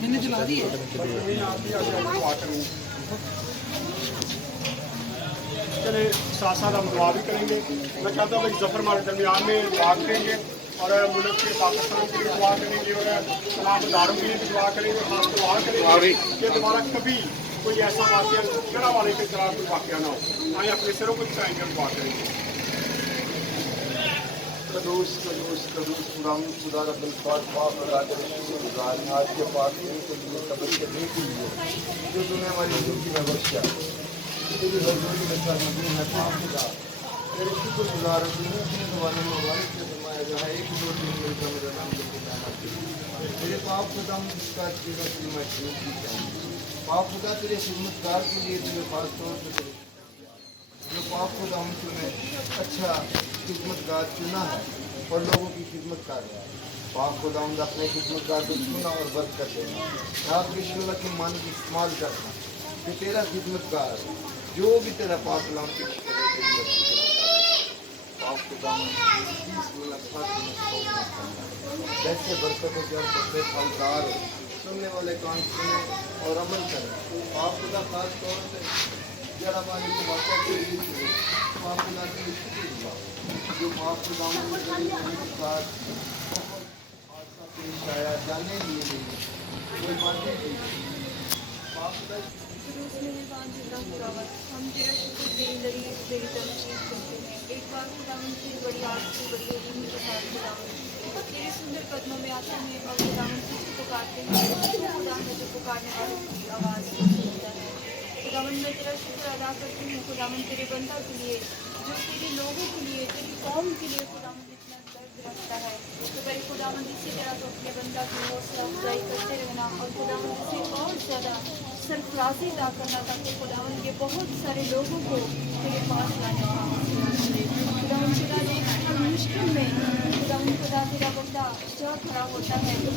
मैंने जला दी है। चले साथ साथ हम दुआ भी करेंगे। मैं चाहता हूँ भाई जफर हमारे दरमियान में दुआ करेंगे और मुल्क के पाकिस्तान के लिए दुआ करेंगे और तमाम इदारों के लिए भी दुआ करेंगे। खास दुआ करेंगे कि दोबारा कभी कोई ऐसा वाक़या जरा वाले के खिलाफ कोई वाक़या ना हो। आए अपने सिरों को झुकाएंगे और दुआ करेंगे। कदूस कदूस कदूस खुदा रब्बुल पाक पाक अदा करे शुक्र आज के पाक में के लिए कबूल करने के लिए जो तूने हमारी ज़िंदगी में बख्शा तेरी हजूरी में सरमदी है पाक खुदा तेरे शुक्र गुजार तूने अपने ज़माने में वारिस से फरमाया जहाँ एक दो तीन मिलकर मेरा नाम लेके जाना तेरे पाक खुदा जिसका जीवन की मजबूत की जाए पाक खुदा तेरे खिदमतगार के लिए तेरे पास तौर पर जो पाक खुदा तूने अच्छा खिदमतगार चुना है और लोगों की खिदमत कर रहा है पाक खुदा अपने खिदमतगार को चुना और बरकत देना आप विश्व के मन की इस्तेमाल करना कि तेरा खिदमतगार जो भी तेरा पाक कलाम पेश करे पाक खुदा जैसे बरकतों के और पत्ते फलदार हो सुनने वाले कान सुने और अमल करें पाक खुदा खास तौर से जरा पानी के वाक़या के लिए पाक खुदा की जो पाक खुदा पेश आया जाने लिए नहीं कोई बातें नहीं पाक खुदा हम तेरा शुक्र तेरी लड़ी तेरी तमजीद करते हैं एक बार खुदा की बड़ी आग से बड़ी अजीम के साथ खुदावन तेरे सुंदर कदमों में आते हैं और खुदावन तुझे पुकारते हैं तो खुदा है जो पुकारने वालों की आवाज़ सुनता है खुदावन मैं तेरा शुक्र अदा करती हूँ खुदावन तेरे बंदा के लिए जो तेरे लोगों के लिए तेरी कौम के लिए खुदावन इतना दर्द रखता है तो भाई खुदावन इसी तरह तो अपने बंदा की हौसला अफजाई करते रहना और खुदावन इसे और ज़्यादा सरफराजी अदा करना ताकि खुदावन के बहुत सारे लोगों को तेरे पास लाने का खुदावन खुदा ने हर मुश्किल में खुदावन खुदा तेरा बंदा जो खड़ा होता है तो